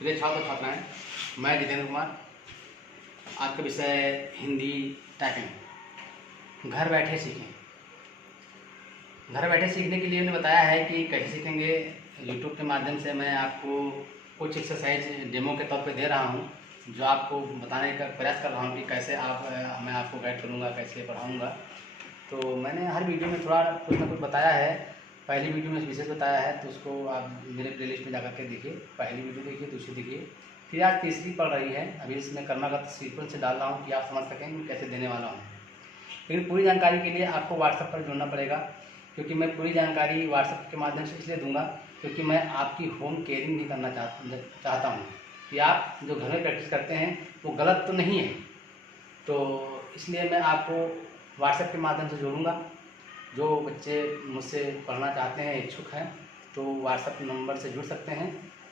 प्रिय छात्र छात्राएं, मैं जितेंद्र कुमार। आज का विषय है हिंदी टाइपिंग। घर बैठे सीखें। घर बैठे सीखने के लिए उन्हें बताया है कि कैसे सीखेंगे। यूट्यूब के माध्यम से मैं आपको कुछ एक्सरसाइज डेमो के तौर पे दे रहा हूं, जो आपको बताने का प्रयास कर रहा हूं कि कैसे मैं आपको गाइड करूंगा, कैसे पढ़ाऊंगा। तो मैंने हर वीडियो में थोड़ा कुछ ना कुछ बताया है। पहली वीडियो में विशेष बताया है, तो उसको आप मेरे प्लेलिस्ट में जाकर के देखिए। पहली वीडियो देखिए, दूसरी देखिए, फिर आज तीसरी पढ़ रही है। अभी इसमें क्रमागत सीक्वेंस से डाल रहा हूँ कि आप समझ सकें कि कैसे देने वाला हूँ। लेकिन पूरी जानकारी के लिए आपको व्हाट्सएप पर जुड़ना पड़ेगा, क्योंकि मैं पूरी जानकारी व्हाट्सएप के माध्यम से इसलिए दूंगा क्योंकि मैं आपकी होम केयरिंग नहीं करना चाहता हूँ कि आप जो घर में प्रैक्टिस करते हैं वो गलत तो नहीं है। तो इसलिए मैं आपको व्हाट्सएप के माध्यम से जोड़ूंगा। जो बच्चे मुझसे पढ़ना चाहते हैं, इच्छुक हैं, तो व्हाट्सएप नंबर से जुड़ सकते हैं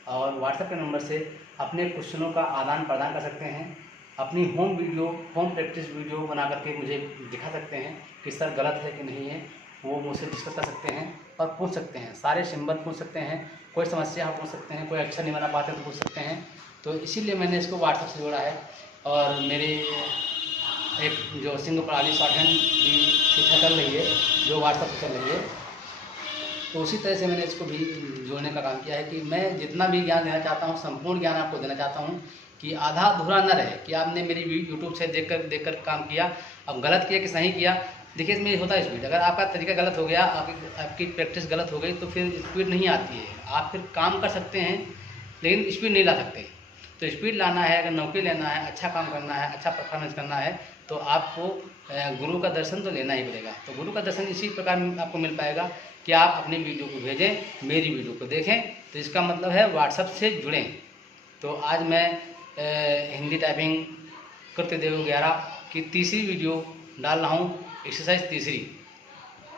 और व्हाट्सएप के नंबर से अपने क्वेश्चनों का आदान प्रदान कर सकते हैं। अपनी होम प्रैक्टिस वीडियो बना करके मुझे दिखा सकते हैं कि सर गलत है कि नहीं है। वो मुझसे डिस्कस कर सकते हैं और पूछ सकते हैं, सारे सिंबल पूछ सकते हैं, कोई समस्या आप पूछ सकते हैं, कोई अक्षर नहीं बना पाते तो पूछ सकते हैं। तो इसीलिए मैंने इसको व्हाट्सएप से जोड़ा है। और मेरे एक जो सिंह प्रणाली शॉर्ट हैंड की शिक्षा चल रही है, जो व्हाट्सएप पर चल रही है, तो उसी तरह से मैंने इसको भी जोड़ने का काम किया है कि मैं जितना भी ज्ञान देना चाहता हूँ, संपूर्ण ज्ञान आपको देना चाहता हूँ कि आधा अधूरा न रहे कि आपने मेरी यूट्यूब से देखकर काम किया, अब गलत किया कि सही किया। देखिए इसमें होता है स्पीड, अगर आपका तरीका गलत हो गया, आपकी प्रैक्टिस गलत हो गई, तो फिर स्पीड नहीं आती है। आप फिर काम कर सकते हैं लेकिन स्पीड नहीं ला सकते। तो स्पीड लाना है, अगर नौकरी लेना है, अच्छा काम करना है, अच्छा परफॉर्मेंस करना है, तो आपको गुरु का दर्शन तो लेना ही पड़ेगा। तो गुरु का दर्शन इसी प्रकार आपको मिल पाएगा कि आप अपनी वीडियो को भेजें, मेरी वीडियो को देखें। तो इसका मतलब है व्हाट्सएप से जुड़ें। तो आज मैं हिंदी टाइपिंग कृत्य देव 11 की तीसरी वीडियो डाल रहा हूँ, एक्सरसाइज तीसरी,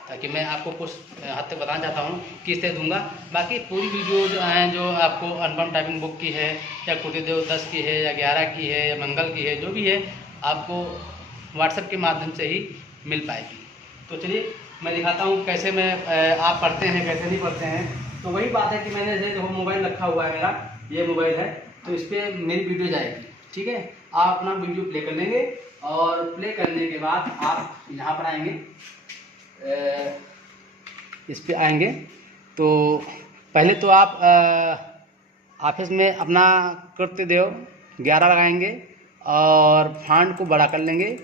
ताकि मैं आपको कुछ हद तक बताना चाहता हूँ कि इस तरह दूंगा। बाकी पूरी वीडियो जो हैं, जो आपको अनुपम टाइपिंग बुक की है या कृत्यदेव 10 की है या 11 की है या मंगल की है, जो भी है, आपको व्हाट्सएप के माध्यम से ही मिल पाएगी। तो चलिए मैं दिखाता हूँ कैसे आप पढ़ते हैं, कैसे नहीं पढ़ते हैं। तो वही बात है कि मैंने जो मोबाइल रखा हुआ है, मेरा ये मोबाइल है, तो इस पर मेरी वीडियो जाएगी। ठीक है, आप अपना वीडियो प्ले कर लेंगे और प्ले करने के बाद आप यहाँ पर आएंगे, इस पे आएंगे। तो पहले तो आप ऑफिस में अपना कृत्यदेव 11 लगाएंगे और फॉन्ट को बड़ा कर लेंगे।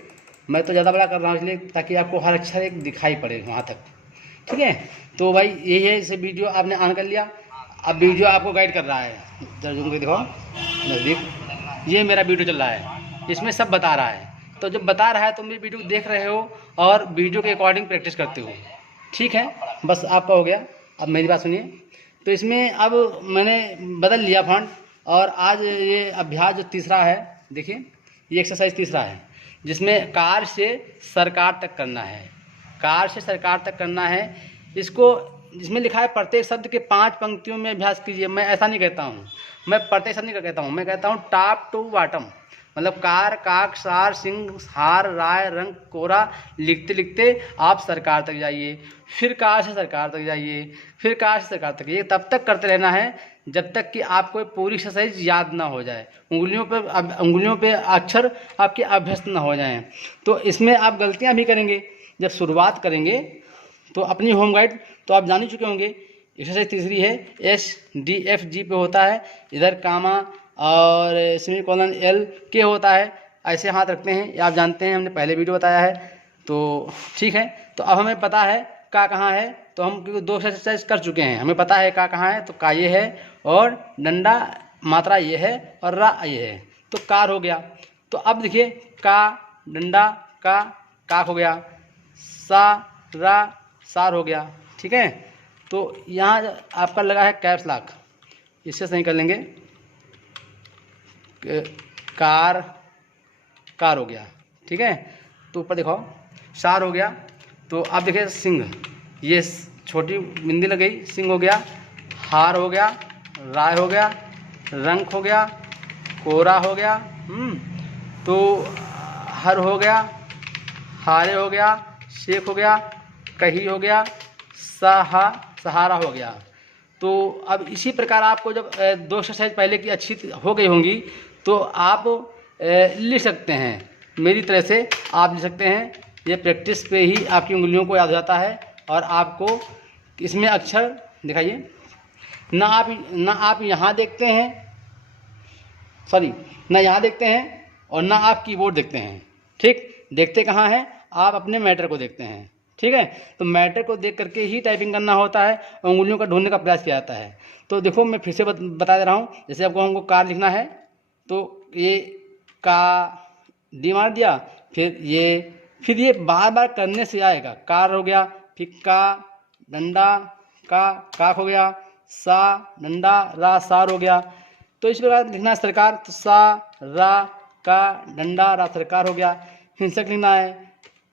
मैं तो ज़्यादा बड़ा कर रहा हूँ इसलिए ताकि आपको हर अक्षर एक दिखाई पड़े वहाँ तक। ठीक है, तो भाई यही है। इसे वीडियो आपने ऑन कर लिया, अब वीडियो आपको गाइड कर रहा है। जूम के दिखाओ नज़दीक, ये मेरा वीडियो चल रहा है, इसमें सब बता रहा है। तो जब बता रहा है तो मेरी वीडियो देख रहे हो और वीडियो के अकॉर्डिंग प्रैक्टिस करते हो। ठीक है, बस आपका हो गया। अब मेरी बात सुनिए। तो इसमें अब मैंने बदल लिया फॉन्ट, और आज ये अभ्यास जो तीसरा है, देखिए ये एक्सरसाइज तीसरा है, जिसमें कार से सरकार तक करना है। कार से सरकार तक करना है। इसको जिसमें लिखा है प्रत्येक शब्द के 5 पंक्तियों में अभ्यास कीजिए। मैं ऐसा नहीं कहता हूँ, मैं प्रत्येक शब्द नहीं कहता हूँ, मैं कहता हूँ टॉप टू बॉटम। मतलब कार, काक, सार, सिंह, हार, राय, रंग, कोरा लिखते लिखते आप सरकार तक जाइए, फिर कार से सरकार तक जाइए, फिर कार से सरकार तक। ये तब तक करते रहना है जब तक कि आपको पूरी एक्सरसाइज याद ना हो जाए, उंगलियों पे अक्षर आपके अभ्यस्त ना हो जाएं। तो इसमें आप गलतियां भी करेंगे। जब शुरुआत करेंगे तो अपनी होम गाइड तो आप जान ही चुके होंगे। एक्सरसाइज तीसरी है, SDFG पे होता है, इधर कामा और सेमीकोलन LK होता है। ऐसे हाथ रखते हैं, ये आप जानते हैं, हमने पहले वीडियो बताया है। तो ठीक है, तो अब हमें पता है का कहाँ है। तो हम क्योंकि 2 एक्सरसाइज कर चुके हैं, हमें पता है का कहाँ है। तो का ये है और डंडा मात्रा ये है और रा ये है, तो कार हो गया। तो अब देखिए का, डंडा, का हो गया, सा, रा, सार हो गया। ठीक है, तो यहाँ आपका लगा है कैप्स लॉक, इससे सही कर लेंगे। कार हो गया। ठीक है, तो ऊपर देखो सार हो गया। तो अब देखिए सिंह, ये छोटी बिंदी लग गई, सिंह हो गया। हार हो गया, राय हो गया, रंक हो गया, कोरा हो गया, तो हर हो गया, हारे हो गया, शेख हो गया, कही हो गया, सहारा हो गया। तो अब इसी प्रकार आपको जब 2 एक्सरसाइज पहले की अच्छी हो गई होंगी तो आप लिख सकते हैं, मेरी तरह से आप लिख सकते हैं। ये प्रैक्टिस पे ही आपकी उंगलियों को याद हो जाता है और आपको इसमें अक्षर दिखाइए ना आप यहाँ देखते हैं, सॉरी ना यहाँ देखते हैं और ना आप कीबोर्ड देखते हैं। ठीक, देखते कहाँ हैं आप? अपने मैटर को देखते हैं। ठीक है, तो मैटर को देख करके ही टाइपिंग करना होता है और उंगलियों का ढूंढने का प्रयास किया जाता है। तो देखो मैं फिर से बता दे रहा हूँ। जैसे आपको हमको कार लिखना है तो ये का डी मार दिया, फिर ये बार बार करने से आएगा। कार हो गया, फिर का डंडा का काक हो गया, सा डंडा रा सार हो गया। तो इस प्रकार लिखना है सरकार, तो सा रा का डंडा रा सरकार हो गया। हिंसक लिखना है,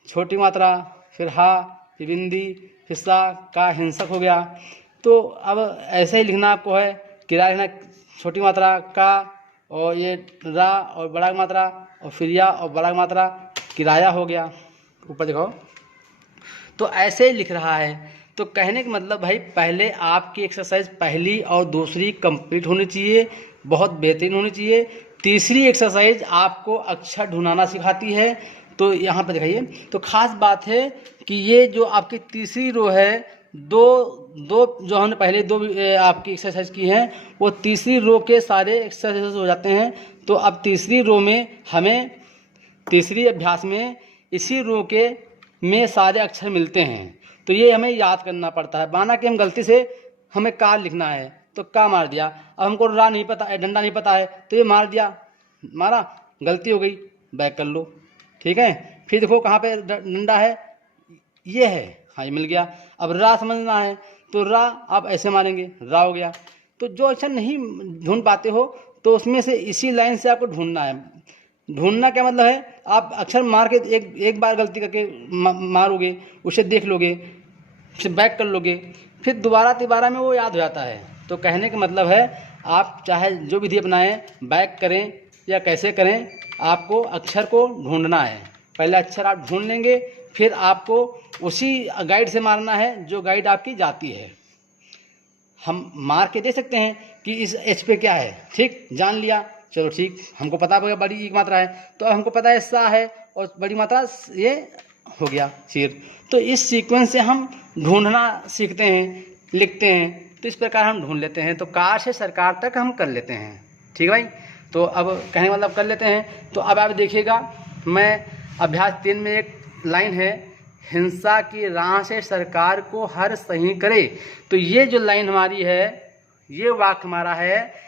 छोटी मात्रा, फिर हा, फिर बिंदी, फिर सा का हिंसक हो गया। तो अब ऐसे ही लिखना आपको है। किराया लिखना छोटी मात्रा का और ये रा और बड़ा मात्रा और फिर या और बड़ा मात्रा, किराया हो गया। ऊपर देखो, तो ऐसे ही लिख रहा है। तो कहने का मतलब भाई पहले आपकी एक्सरसाइज पहली और दूसरी कंप्लीट होनी चाहिए, बहुत बेहतरीन होनी चाहिए। तीसरी एक्सरसाइज आपको अक्षर ढूंढना सिखाती है। तो यहाँ पर दिखाइए, तो खास बात है कि ये जो आपकी तीसरी रो है, दो जो हमने पहले 2 आपकी एक्सरसाइज की हैं वो तीसरी रो के सारे एक्सरसाइज हो जाते हैं। तो अब तीसरी रो में हमें तीसरी अभ्यास में इसी रो के में सारे अक्षर मिलते हैं। तो ये हमें याद करना पड़ता है। माना कि हम गलती से हमें का लिखना है तो का मार दिया, अब हमको रा नहीं पता है, डंडा नहीं पता है तो ये मार दिया, मारा, गलती हो गई, बैक कर लो। ठीक है, फिर देखो कहाँ पे डंडा है, ये है, हाँ ये मिल गया। अब रा समझना है तो रा आप ऐसे मारेंगे, रा हो गया। तो जो अक्षर नहीं ढूंढ पाते हो तो उसमें से इसी लाइन से आपको ढूंढना है। ढूंढना क्या मतलब है, आप अक्षर मार के एक बार गलती करके मारोगे, उसे देख लोगे, फिर बैक कर लोगे, फिर दोबारा में वो याद हो जाता है। तो कहने का मतलब है आप चाहे जो विधि अपनाएं, बैक करें या कैसे करें, आपको अक्षर को ढूंढना है। पहले अक्षर आप ढूंढ लेंगे, फिर आपको उसी गाइड से मारना है जो गाइड आपकी जाती है। हम मार के देख सकते हैं कि इस एच पे क्या है, ठीक, जान लिया, चलो ठीक, हमको पता हो गया बड़ी एक मात्रा है, तो हमको पता है सा है और बड़ी मात्रा ये हो गया सिर। तो इस सीक्वेंस से हम ढूंढना सीखते हैं, लिखते हैं। तो इस प्रकार हम ढूंढ लेते हैं। तो कार से सरकार तक हम कर लेते हैं। ठीक है भाई, तो अब कहने का मतलब कर लेते हैं। तो अब आप देखिएगा, मैं अभ्यास 3 में एक लाइन है, हिंसा की राह से सरकार को हर सही करे। तो ये जो लाइन हमारी है, ये वाक्य हमारा है,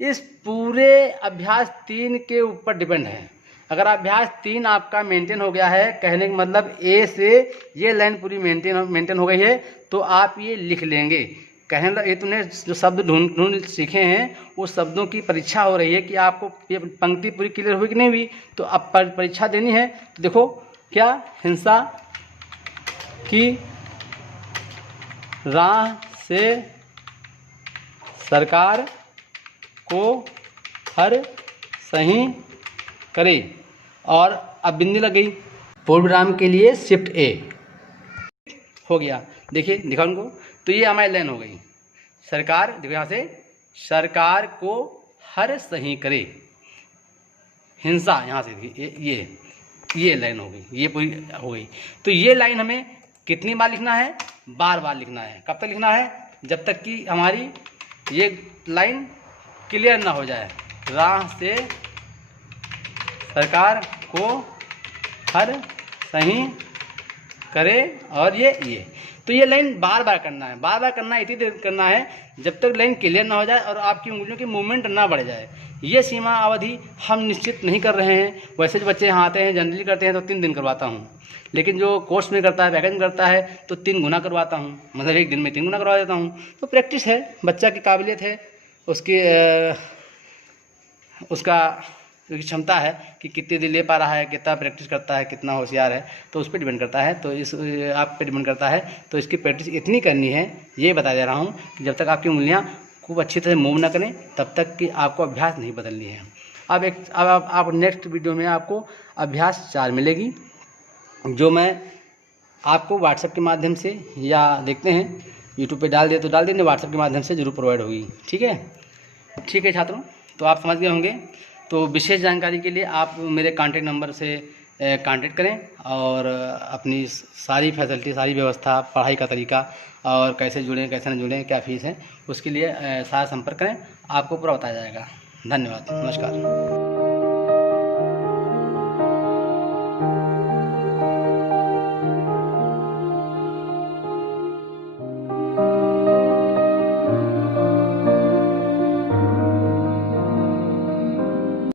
इस पूरे अभ्यास 3 के ऊपर डिपेंड है। अगर अभ्यास 3 आपका मेंटेन हो गया है, कहने का मतलब ए से ये लाइन पूरी मेंटेन हो गई है, तो आप ये लिख लेंगे। कहने लगे, ये तुमने जो शब्द ढूंढ सीखे हैं वो शब्दों की परीक्षा हो रही है कि आपको ये पंक्ति पूरी क्लियर हुई कि नहीं हुई। तो अब परीक्षा देनी है। तो देखो क्या, हिंसा की राह से सरकार को हर सही करे, और अब बिंदी लग गई, पूर्ण विराम के लिए शिफ्ट ए हो गया। देखिए दिखा उनको, तो ये हमारी लाइन हो गई। सरकार, देखो यहाँ से, सरकार को हर सही करे, हिंसा यहाँ से देखिए, ये लाइन हो गई, ये पूरी हो गई। तो ये लाइन हमें कितनी बार लिखना है, बार बार लिखना है। कब तक लिखना है, जब तक कि हमारी ये लाइन क्लियर ना हो जाए। राह से सरकार को हर सही करे, और ये तो ये लाइन बार बार करना है, बार बार करना है, इतनी देर करना है जब तक लाइन क्लियर ना हो जाए और आपकी उंगलियों की मूवमेंट ना बढ़ जाए। ये सीमा अवधि हम निश्चित नहीं कर रहे हैं। वैसे जो बच्चे यहाँ आते हैं जनरली करते हैं तो 3 दिन करवाता हूँ, लेकिन जो कोर्स में करता है, पैकेज में करता है तो 3 गुना करवाता हूँ, मतलब एक दिन में 3 गुना करवा देता हूँ। तो प्रैक्टिस है, बच्चा की काबिलियत है, उसका क्षमता है कि कितने दिन ले पा रहा है, कितना प्रैक्टिस करता है, कितना होशियार है, तो उस पर डिपेंड करता है। तो इस आप पे डिपेंड करता है। तो इसकी प्रैक्टिस इतनी करनी है, ये बता दे रहा हूँ कि जब तक आपकी उंगलियाँ खूब अच्छी तरह मूव ना करें तब तक कि आपको अभ्यास नहीं बदलनी है। अब आप नेक्स्ट वीडियो में आपको अभ्यास 4 मिलेगी, जो मैं आपको व्हाट्सएप के माध्यम से या देखते हैं यूट्यूब पे डाल दिए तो डाल दिए, व्हाट्सएप के माध्यम से जरूर प्रोवाइड होगी। ठीक है छात्रों, तो आप समझ गए होंगे। तो विशेष जानकारी के लिए आप मेरे कॉन्टैक्ट नंबर से कांटेक्ट करें और अपनी सारी फैसिलिटी, सारी व्यवस्था, पढ़ाई का तरीका और कैसे जुड़ें कैसे न जुड़ें, क्या फ़ीस है, उसके लिए सारा संपर्क करें, आपको पूरा बताया जाएगा। धन्यवाद, नमस्कार।